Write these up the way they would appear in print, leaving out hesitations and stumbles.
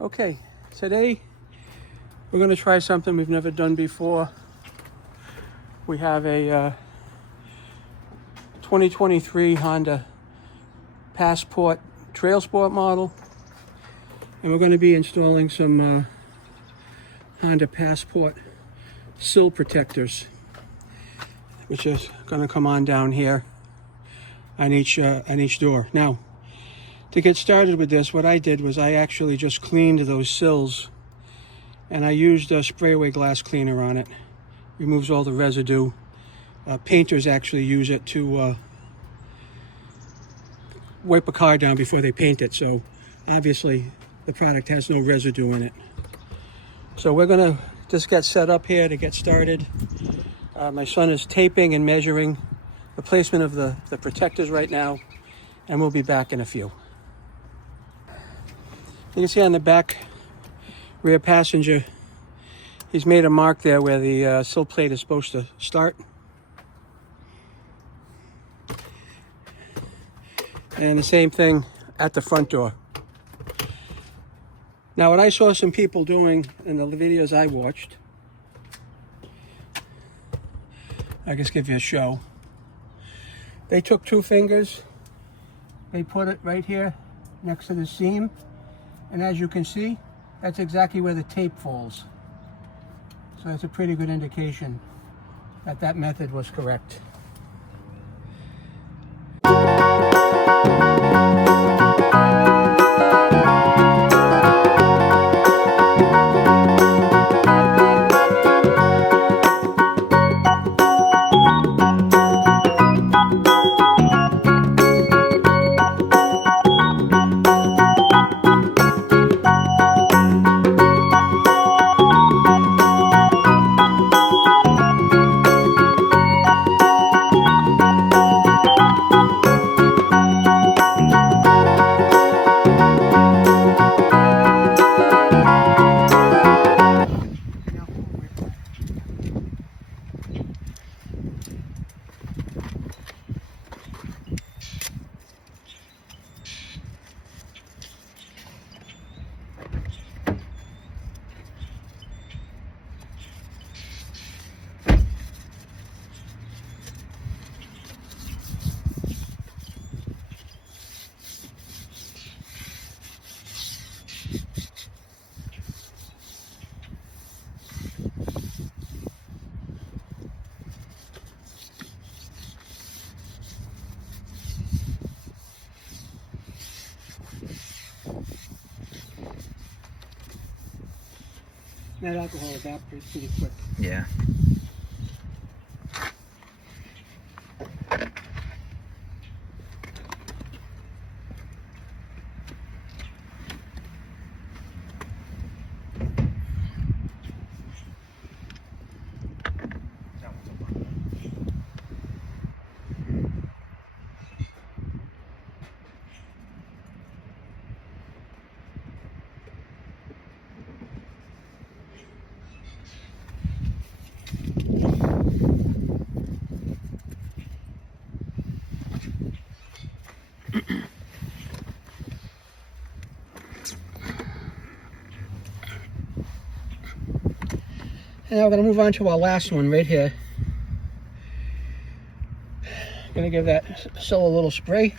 Okay, today we're going to try something we've never done before. We have a 2023 Honda Passport Trail Sport model, and we're going to be installing some Honda Passport sill protectors, which is going to come on down here on each door. Now, to get started with this, what I did was I actually just cleaned those sills, and I used a spray away glass cleaner on it. Removes all the residue. Painters actually use it to wipe a car down before they paint it, so obviously the product has no residue in it. So we're gonna just get set up here to get started. My son is taping and measuring the placement of the protectors right now, and we'll be back in a few. You can see on the back rear passenger, he's made a mark there where the sill plate is supposed to start. And the same thing at the front door. Now, what I saw some people doing in the videos I watched, I just give you a show. They took 2 fingers, they put it right here next to the seam, and as you can see, that's exactly where the tape falls. So that's a pretty good indication that that method was correct. That alcohol evaporates pretty quick. Yeah. And now we're going to move on to our last one right here. Going to give that sill a little spray.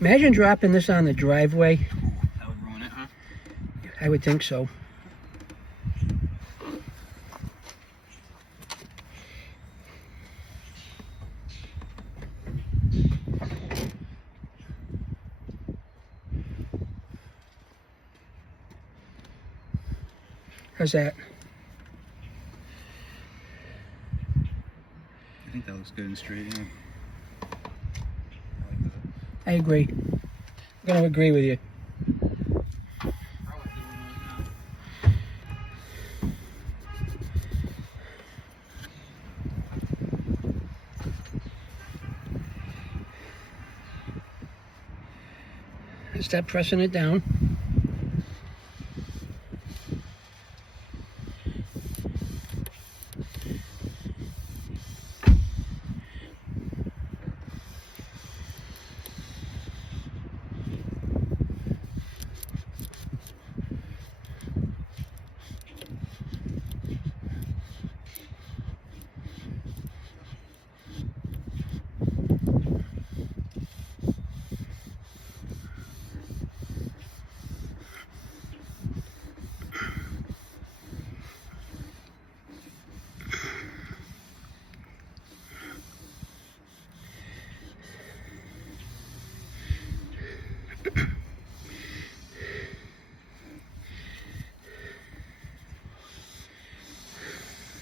Imagine dropping this on the driveway. That would ruin it, huh? I would think so. How's that? I think that looks good and straight, yeah. I like that. I agree. I'm going to agree with you. Start pressing it down.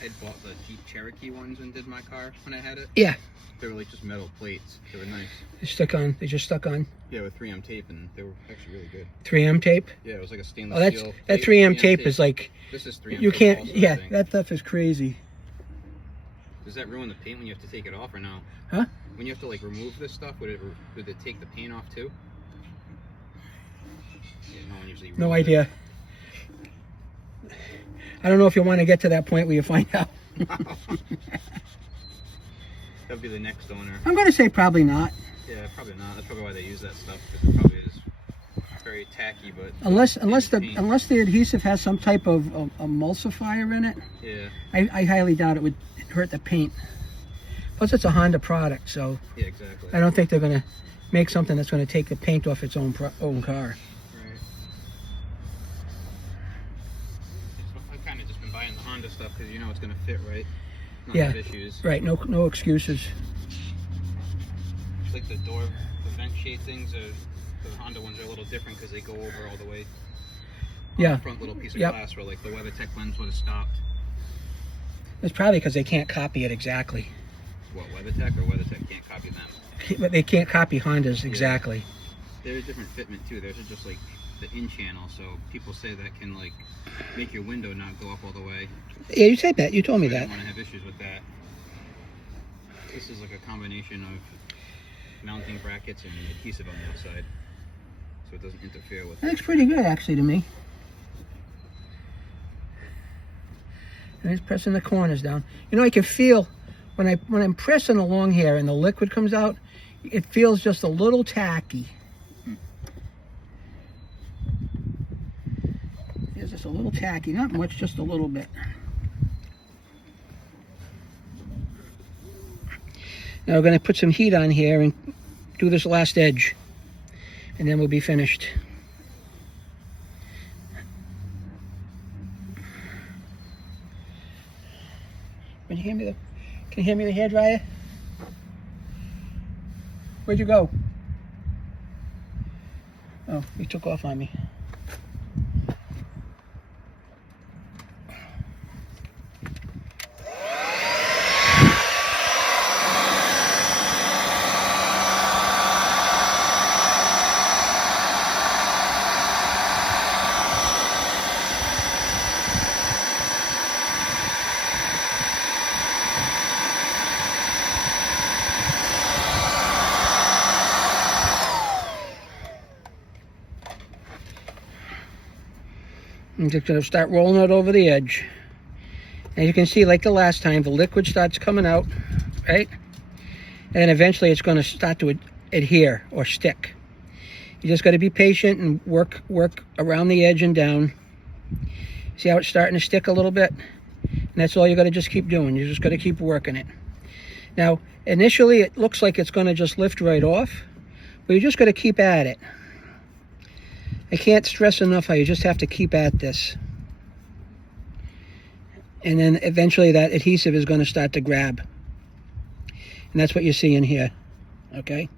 I bought the Jeep Cherokee ones and did my car when I had it. Yeah. They were like just metal plates. They were nice. They just stuck on. Yeah, with 3M tape, and they were actually really good. 3M tape? Yeah, it was like a stainless steel. That 3M tape is like... This is 3M you tape can't... also, yeah, that stuff is crazy. Does that ruin the paint when you have to take it off or no? Huh? When you have to like remove this stuff, would it take the paint off too? Yeah, no one usually. No idea. I don't know if you want to get to that point where you find out. That'd be the next owner. I'm going to say probably not. Yeah, probably not. That's probably why they use that stuff, because it probably is very tacky. But unless the adhesive has some type of emulsifier in it. Yeah. I highly doubt it would hurt the paint. Plus, it's a Honda product, so yeah, exactly. I don't think they're going to make something that's going to take the paint off its own car. Right. I've kind of just been buying the Honda stuff because you know it's going to fit, right? Not yeah. have issues. Right. No excuses. It's like the vent shade things. The Honda ones are a little different because they go over all the way. Yeah. The front little piece of glass where like the WeatherTech lens would have stopped. It's probably because they can't copy it exactly. What, WeatherTech or WeatherTech can't copy them? But they can't copy Hondas exactly. They're a different fitment too. Theirs are just like the in channel, so people say that can like make your window not go up all the way. Yeah, you said that. You told me I that. don't want to have issues with that. This is like a combination of mounting brackets and adhesive on the outside, so it doesn't interfere with. That looks pretty good actually to me. And it's pressing the corners down. You know, I can feel when I'm pressing along here and the liquid comes out, it feels just a little tacky. It's just a little tacky, not much, just a little bit. Now we're going to put some heat on here and do this last edge, and then we'll be finished. Can you hand me the hairdryer? Where'd you go? Oh, he took off on me. I'm just going to start rolling it over the edge. As you can see, like the last time, the liquid starts coming out, right? And then eventually it's going to start to adhere or stick. You just got to be patient and work around the edge and down. See how it's starting to stick a little bit? And that's all you got to just keep doing. You just got to keep working it. Now, initially it looks like it's going to just lift right off, but you just got to keep at it. I can't stress enough how you just have to keep at this. And then eventually that adhesive is going to start to grab. And that's what you're seeing here. Okay?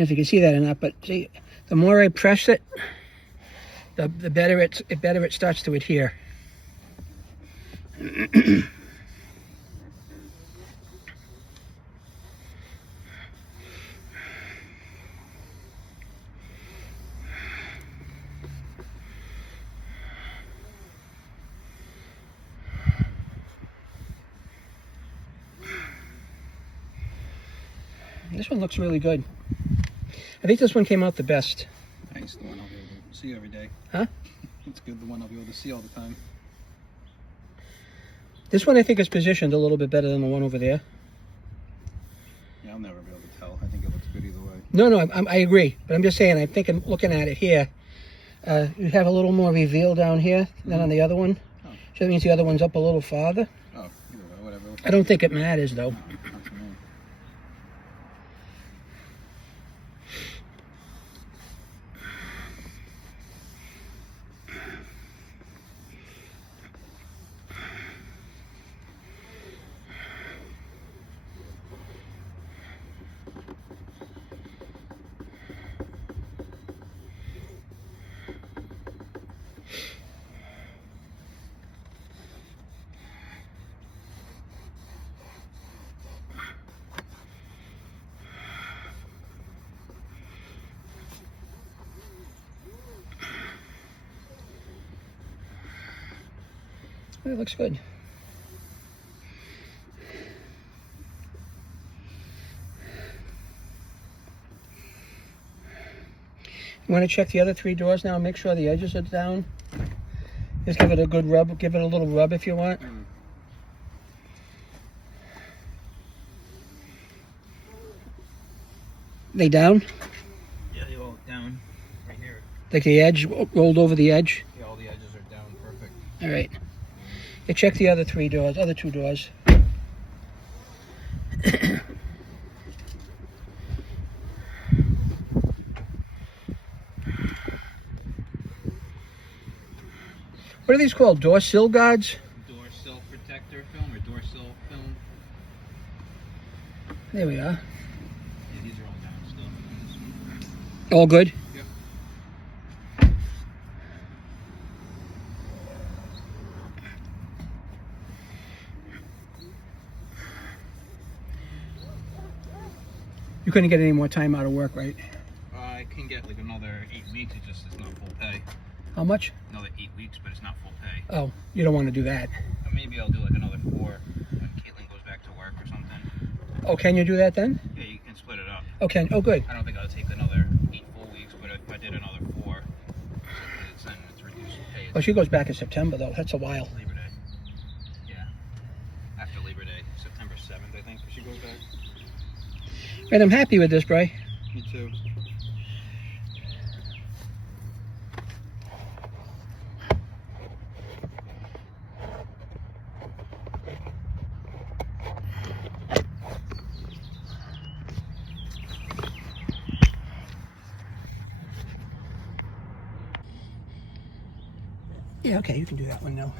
know if you can see that or not, but see, the more I press it, the better it starts to adhere. This one looks really good. I think this one came out the best. Nice, the one I'll be able to see every day. Huh? It's good, the one I'll be able to see all the time. This one I think is positioned a little bit better than the one over there. Yeah, I'll never be able to tell. I think it looks good either way. No, I agree. But I'm just saying, I think I'm looking at it here. You have a little more reveal down here than on the other one. Oh. So that means the other one's up a little farther. Oh, either way, whatever. I don't think it matters though. No, not for me. It looks good. You want to check the other 3 doors now and make sure the edges are down. Just give it a good rub. Give it a little rub if you want. They down? Yeah, they're all down right here. Like the edge rolled over the edge? Yeah, all the edges are down perfect. All right. You check the other 3 doors, other 2 doors. What are these called? Door sill guards? Door sill protector film or door sill film. There we are. Yeah, these are all down still. All good? Yep. You couldn't get any more time out of work, right? I can get like another 8 weeks. It's not full pay. How much? Another 8 weeks, but it's not full pay. Oh, you don't want to do that. Or maybe I'll do like another 4 when Caitlin goes back to work or something. Oh, can you do that then? Yeah, you can split it up. Okay. Oh, good. I don't think I'll take another 8 full weeks, but if I did another 4, it's reduced pay. Oh, she goes back in September, though. That's a while. Labor Day. Yeah. After Labor Day, September 7th, I think, she goes back. And I'm happy with this, Bray. Me too. Yeah, okay, you can do that one now.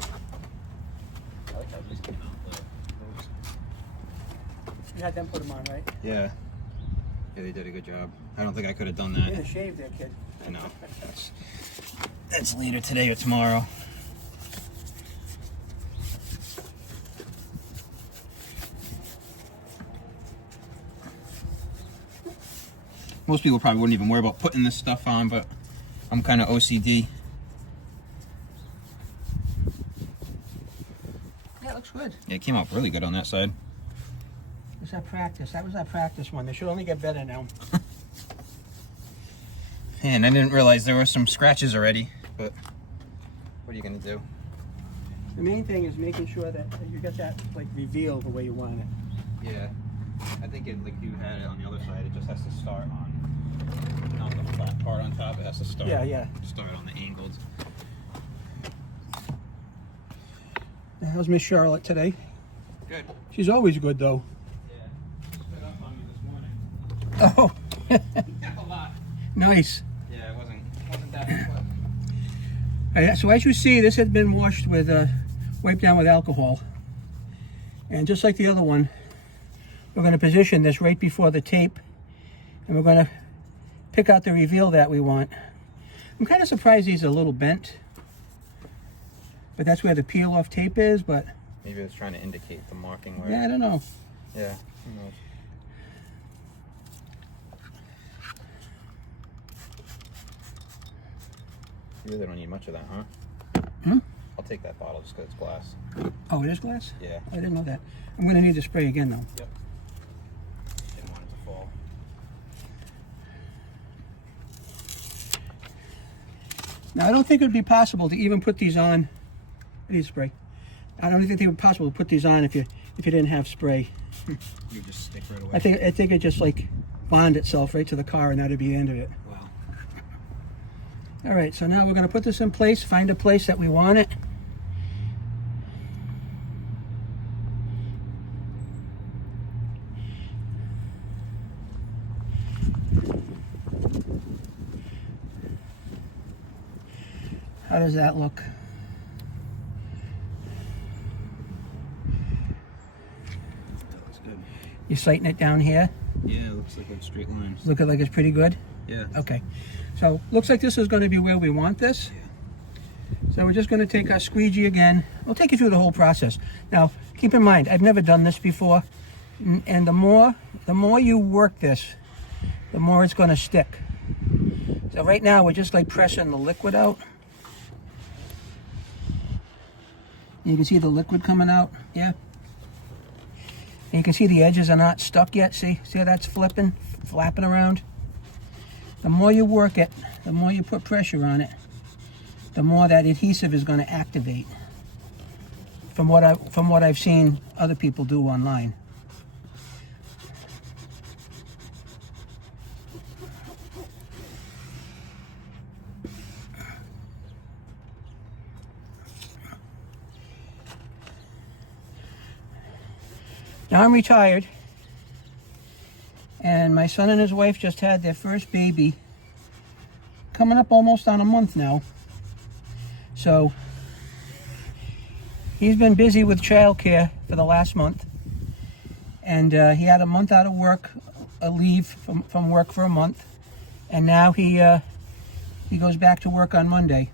I like how these came out. Those. You had them put them on, right? Yeah. Yeah, they did a good job. I don't think I could have done You're that. in a shave there, kid. I know. That's later today or tomorrow. Most people probably wouldn't even worry about putting this stuff on, but I'm kind of OCD. Yeah, it looks good. Yeah, it came out really good on that side. What's that practice? That was that practice one. They should only get better now. Man, I didn't realize there were some scratches already, but what are you gonna do? The main thing is making sure that you get that like reveal the way you want it. Yeah, I think it like you had it on the other side. It just has to start on not the flat part on top. It has to start. Yeah. Start on the angled. How's Miss Charlotte today? Good. She's always good though. Yeah. Stood up on me this morning. Oh, A lot. nice. Yeah, it wasn't that fun. So as you see, this had been washed with, wiped down with alcohol. And just like the other one, we're going to position this right before the tape. And we're going to pick out the reveal that we want. I'm kind of surprised these are a little bent, but that's where the peel off tape is, but Maybe it's trying to indicate the marking where. yeah, I don't know. Yeah. Who knows? You really don't need much of that, huh? Hmm? I'll take that bottle just because it's glass. Oh, it is glass? Yeah. I didn't know that. I'm going to need to spray again, though. Yep. Didn't want it to fall. Now, I don't think it would be possible to even put these on. I need spray. I don't think it would be possible to put these on if you didn't have spray. You just stick right away. I think it just like bond itself right to the car, and that'd be the end of it. Wow. All right, so now we're going to put this in place, find a place that we want it. How does that look? That looks good. You sighting it down here? Yeah, it looks like a straight line. Look like it's pretty good? Yeah. Okay. So looks like this is going to be where we want this. So we're just going to take our squeegee again. We'll take you through the whole process. Now, keep in mind, I've never done this before. And the more you work this, the more it's going to stick. So right now, we're just like pressing the liquid out. You can see the liquid coming out, yeah. And you can see the edges are not stuck yet, see how that's flapping around? The more you work it, the more you put pressure on it, the more that adhesive is going to activate. From what I've seen other people do online. Now I'm retired, and my son and his wife just had their first baby, coming up almost on a month now. So he's been busy with childcare for the last month, and he had a month out of work, a leave from work for a month, and now he goes back to work on Monday.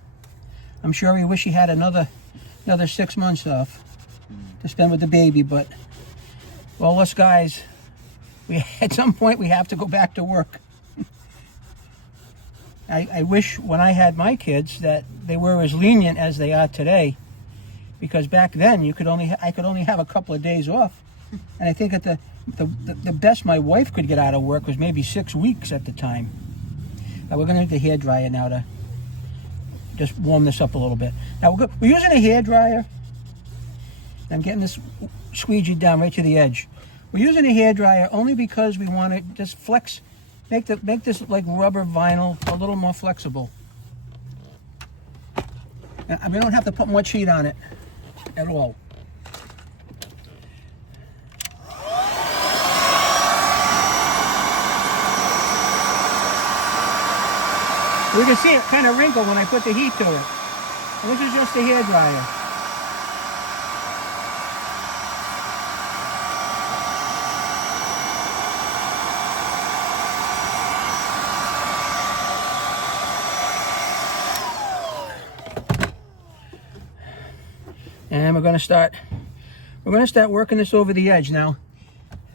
I'm sure he wish he had another 6 months off to spend with the baby, but well, us guys, at some point we have to go back to work. I wish when I had my kids that they were as lenient as they are today, because back then I could only have a couple of days off, and I think at the best my wife could get out of work was maybe 6 weeks at the time. Now we're going to need the hair dryer now to just warm this up a little bit. Now we're using a hair dryer. I'm getting this squeegee down right to the edge. We're using a hair dryer only because we want to just flex, make this like rubber vinyl a little more flexible. Now, we don't have to put much heat on it at all. We can see it kind of wrinkle when I put the heat to it. And this is just a hair dryer. And we're going to start working this over the edge. Now,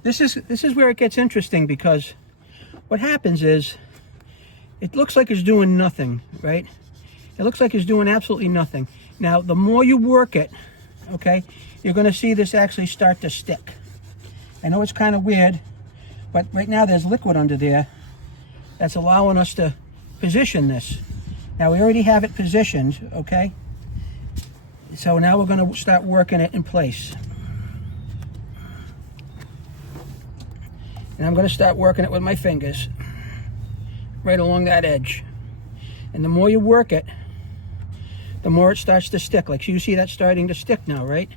this is where it gets interesting, because what happens is it looks like it's doing nothing, right? It looks like it's doing absolutely nothing. Now, the more you work it, okay, you're going to see this actually start to stick. I know it's kind of weird, but right now there's liquid under there that's allowing us to position this. Now, we already have it positioned, okay? So now we're going to start working it in place. And I'm going to start working it with my fingers right along that edge. And the more you work it, the more it starts to stick. Like you see that starting to stick now, right?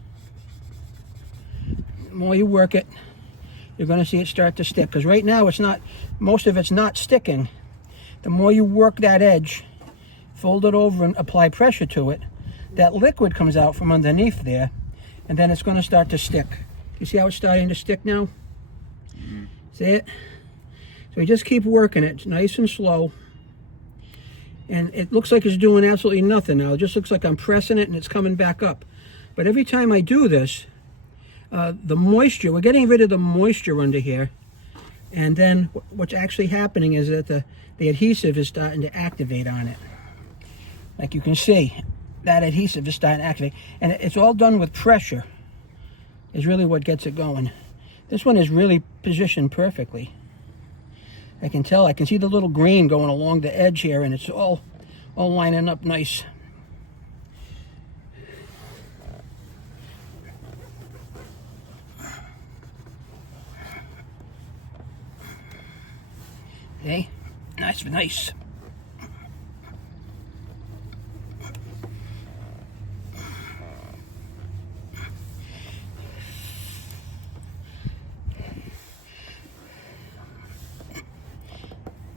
The more you work it, you're going to see it start to stick. Because right now most of it's not sticking. The more you work that edge, fold it over and apply pressure to it, that liquid comes out from underneath there, and then it's going to start to stick. You see how it's starting to stick now? See it? So you just keep working it nice and slow. And it looks like it's doing absolutely nothing now. It just looks like I'm pressing it and it's coming back up. But every time I do this, the moisture, we're getting rid of the moisture under here. And then what's actually happening is that the adhesive is starting to activate on it. Like you can see, that adhesive is starting to activate. And it's all done with pressure, is really what gets it going. This one is really positioned perfectly. I can tell, I can see the little green going along the edge here, and it's all lining up nice. Okay, nice.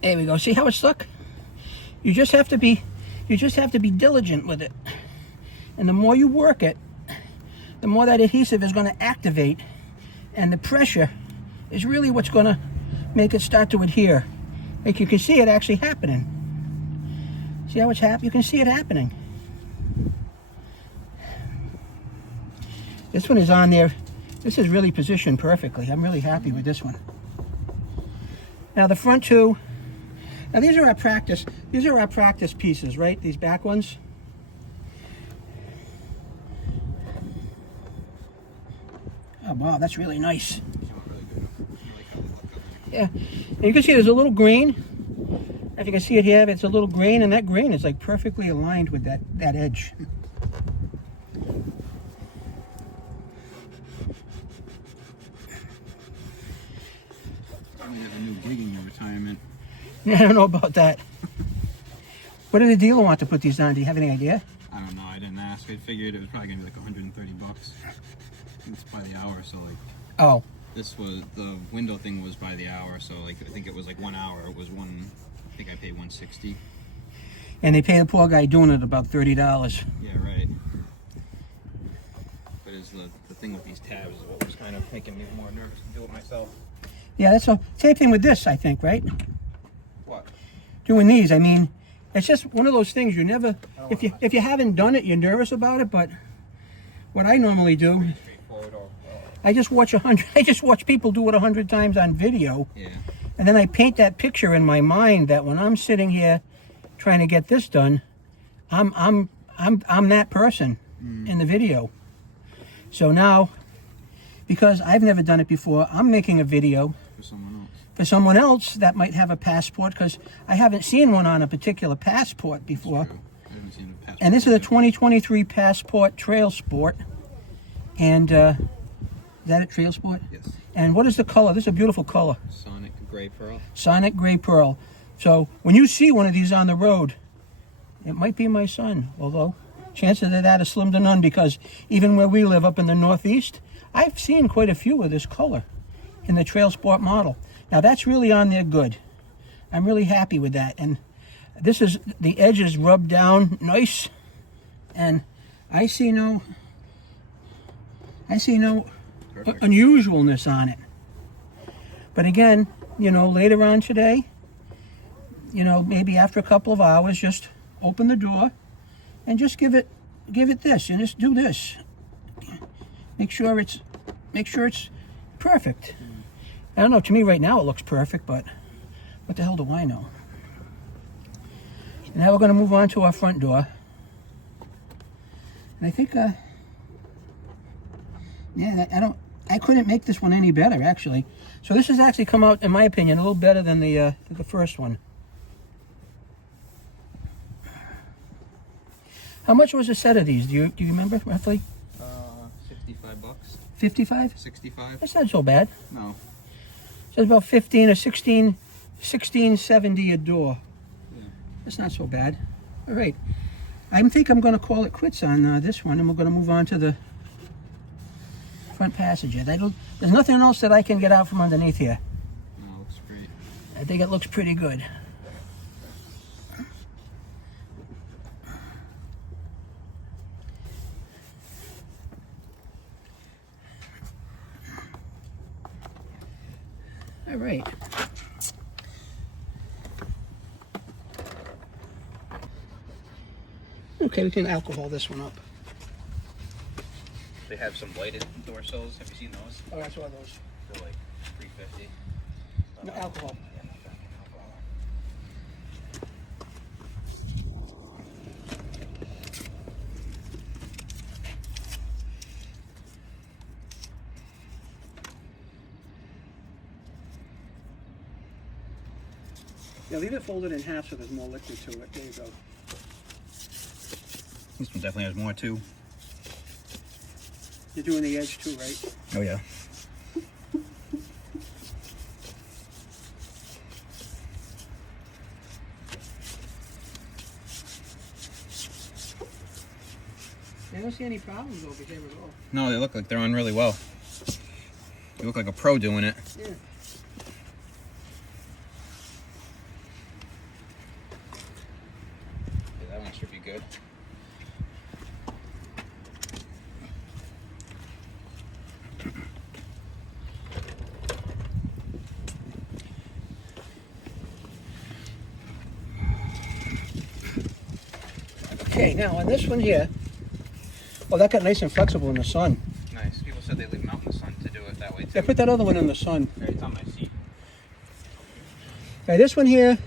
There we go. See how it's stuck? You just have to be diligent with it. And the more you work it, the more that adhesive is going to activate, and the pressure is really what's going to make it start to adhere. Like you can see it actually happening. See how it's happening? You can see it happening. This one is on there. This is really positioned perfectly. I'm really happy with this one. Now the front two. Now these are our practice pieces, right? These back ones. Oh wow, that's really nice. Yeah, and you can see there's a little green. If you can see it here, it's a little green, and that green is like perfectly aligned with that edge. I might have a new gig in your retirement. Yeah, I don't know about that. What did the dealer want to put these on? Do you have any idea? I don't know. I didn't ask. I figured it was probably gonna be like 130 bucks. It's by the hour, so like. Oh. This was the window thing was by the hour, so like I think it was like 1 hour. It was one. I think I paid 160. And they pay the poor guy doing it about $30. Yeah, right. But it's the thing with these tabs is what was kind of making me more nervous to do it myself. Yeah, that's the same thing with this, I think, right? What? Doing these, I mean, it's just one of those things you never. If you haven't done it, you're nervous about it. But what I normally do, I just watch people do it 100 times on video. Yeah. And then I paint that picture in my mind that when I'm sitting here trying to get this done, I'm that person in the video. So now, because I've never done it before, I'm making a video for someone else that might have a passport, because I haven't seen one on a particular passport before. I haven't seen a passport. And this is a 2023 Passport Trail Sport. And is that a Trail Sport? Yes. And what is the color? This is a beautiful color. Sonic Gray Pearl. Sonic Gray Pearl. So when you see one of these on the road, it might be my son, although chances of that are slim to none, because even where we live up in the Northeast, I've seen quite a few of this color in the Trail Sport model. Now that's really on there good. I'm really happy with that. And this is, the edges rubbed down nice, and I see no unusualness on it. But again, you know, later on today, you know, maybe after a couple of hours, just open the door and just give it this, and just do this. Make sure it's perfect. I don't know, to me right now it looks perfect, but what the hell do I know? And now we're going to move on to our front door. And I think, yeah, I couldn't make this one any better, actually. So this has actually come out, in my opinion, a little better than the first one. How much was a set of these? Do you remember roughly? 65 bucks. 55? 65. That's not so bad. No. So it's about 15 or 16.70 a door. Yeah. That's not so bad. All right. I think I'm going to call it quits on this one, and we're going to move on to the front passenger. There's nothing else that I can get out from underneath here. No, it looks great. I think it looks pretty good. All right. Okay, we can alcohol this one up. They have some lighted door sills. Have you seen those? Oh, I saw those. They're like $3.50. No, alcohol. Yeah, not bad. Alcohol. Yeah, leave it folded in half so there's more liquid to it. There you go. This one definitely has more too. You're doing the edge too, right? Oh yeah. I don't see any problems over here at all. No, they look like they're on really well. You look like a pro doing it. Yeah. Yeah, that one should be good. Okay, now on this one here, oh, that got nice and flexible in the sun. Nice. People said they leave them out in the sun to do it that way too. Yeah, put that other one in the sun. Right, it's on my seat. Okay, this one here,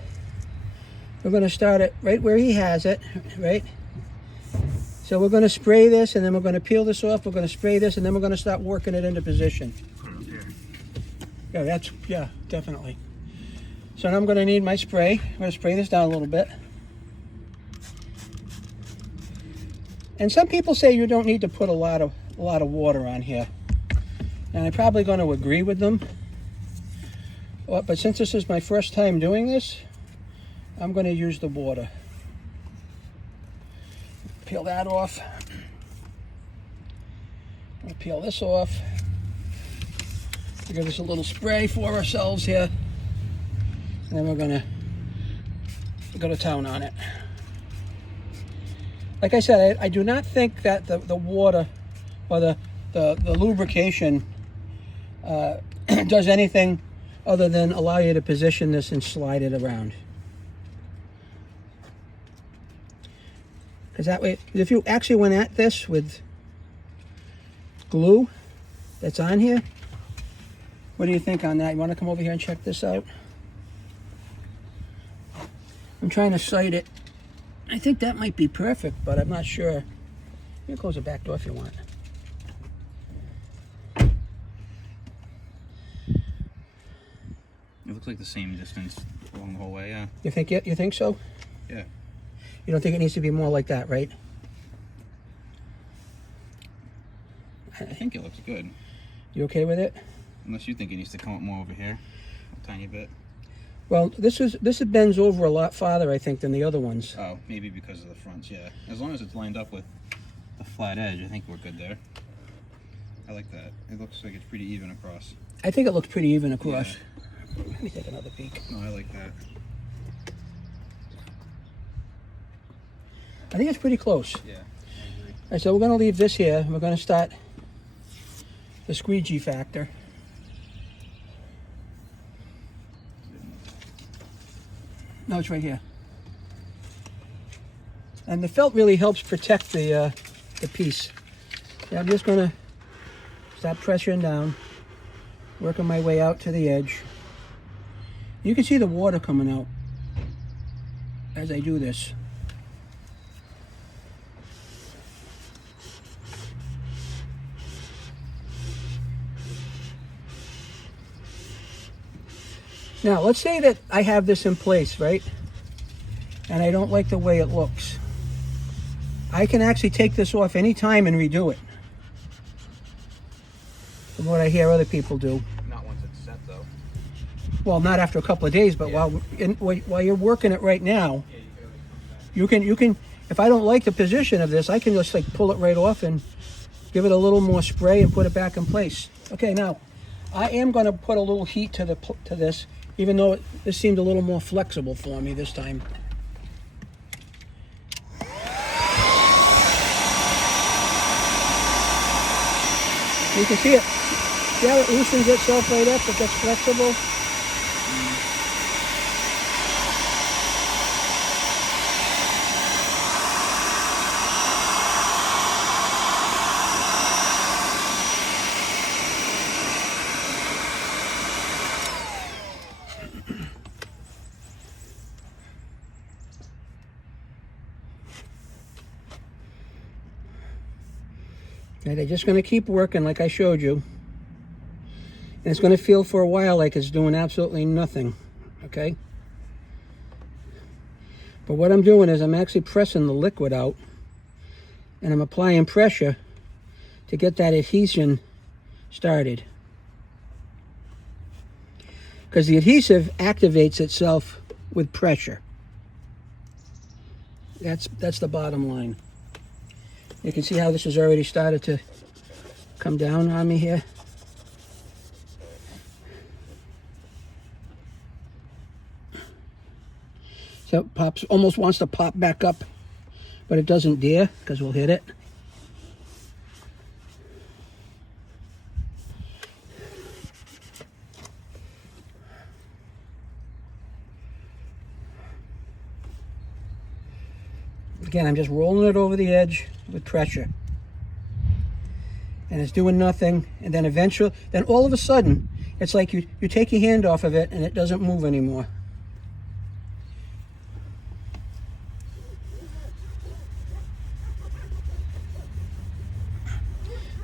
we're going to start it right where he has it, right? So we're going to spray this, and then we're going to peel this off. We're going to spray this, and then we're going to start working it into position. Put it up here. Yeah, definitely. So now I'm going to need my spray. I'm going to spray this down a little bit. And some people say you don't need to put a lot of water on here. And I'm probably going to agree with them. But since this is my first time doing this, I'm going to use the water. Peel that off. I'll peel this off. We'll give this a little spray for ourselves here. And then we're going to go to town on it. Like I said, I do not think that the water or the lubrication does anything other than allow you to position this and slide it around. Because that way, if you actually went at this with glue that's on here, what do you think on that? You want to come over here and check this out? I'm trying to sight it. I think that might be perfect, but I'm not sure. You can close the back door if you want. It looks like the same distance along the whole way, yeah. You think so? Yeah. You don't think it needs to be more like that, right? I think it looks good. You okay with it? Unless you think it needs to come up more over here. A tiny bit. Well, this bends over a lot farther, I think, than the other ones. Oh, maybe because of the fronts, yeah. As long as it's lined up with the flat edge, I think we're good there. I like that. It looks like it's pretty even across. I think it looks pretty even across. Yeah. Let me take another peek. No, I like that. I think it's pretty close. Yeah, I agree. All right, so we're going to leave this here, and we're going to start the squeegee factor. No, it's right here. And the felt really helps protect the piece. Yeah, I'm just going to start pressuring down, working my way out to the edge. You can see the water coming out as I do this. Now, let's say that I have this in place, right? And I don't like the way it looks. I can actually take this off anytime and redo it. From what I hear other people do. Not once it's set, though. Well, not after a couple of days, but Yeah. while you're working it right now, you can. If I don't like the position of this, I can just like pull it right off and give it a little more spray and put it back in place. Okay, now I am going to put a little heat to this. Even though this seemed a little more flexible for me this time. You can see it. See how it loosens itself right up? It gets flexible. Okay, they're just going to keep working like I showed you. And it's going to feel for a while like it's doing absolutely nothing. Okay? But what I'm doing is I'm actually pressing the liquid out and I'm applying pressure to get that adhesion started. Because the adhesive activates itself with pressure. That's the bottom line. You can see how this has already started to come down on me here. So it pops, almost wants to pop back up, but it doesn't dare because we'll hit it. Again, I'm just rolling it over the edge with pressure. And it's doing nothing. And then eventually, then all of a sudden, it's like you take your hand off of it and it doesn't move anymore.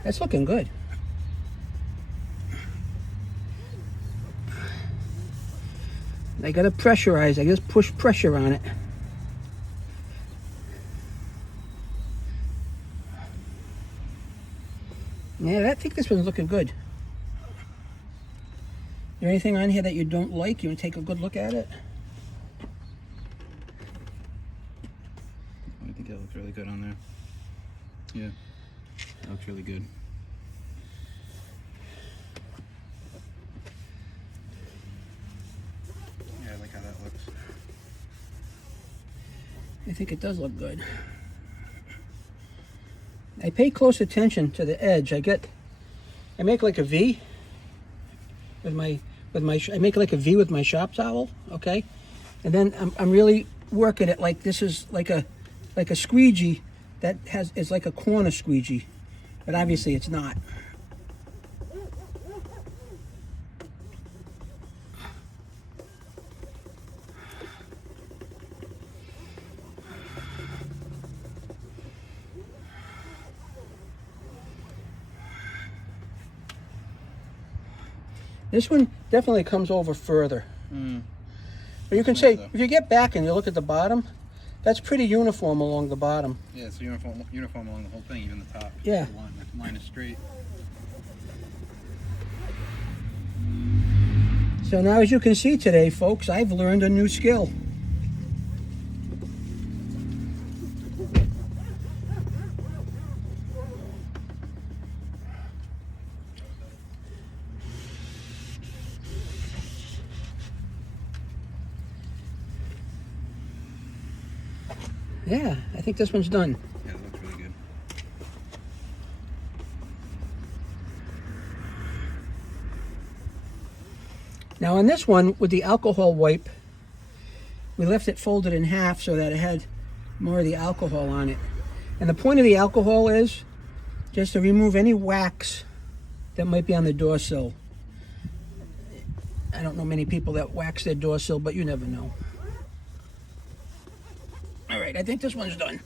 That's looking good. I gotta pressurize, I just push pressure on it. Yeah, I think this one's looking good. Is there anything on here that you don't like? You want to take a good look at it? I think that looks really good on there. Yeah, that looks really good. Yeah, I like how that looks. I think it does look good. I pay close attention to the edge. I make like a V with my I make like a V with my shop towel, okay? And then I'm really working it like this is like a squeegee that is like a corner squeegee, but obviously it's not. This one definitely comes over further. But you can say, if you get back and you look at the bottom, that's pretty uniform along the bottom. Yeah, it's uniform along the whole thing, even the top. Yeah. The line is straight. So now, as you can see today, folks, I've learned a new skill. Yeah, I think this one's done. Yeah, it looks really good. Now on this one, with the alcohol wipe, we left it folded in half so that it had more of the alcohol on it. And the point of the alcohol is just to remove any wax that might be on the door sill. I don't know many people that wax their door sill, but you never know. All right, I think this one's done.